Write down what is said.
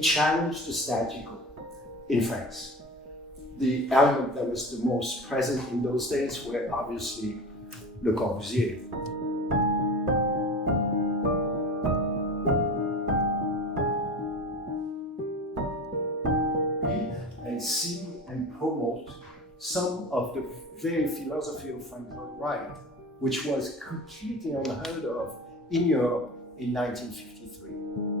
challenged the statical in France. The element that was the most present in those days were obviously Le Corbusier. And see and promote some of the very philosophy of Frank Lloyd Wright, which was completely unheard of in Europe in 1953.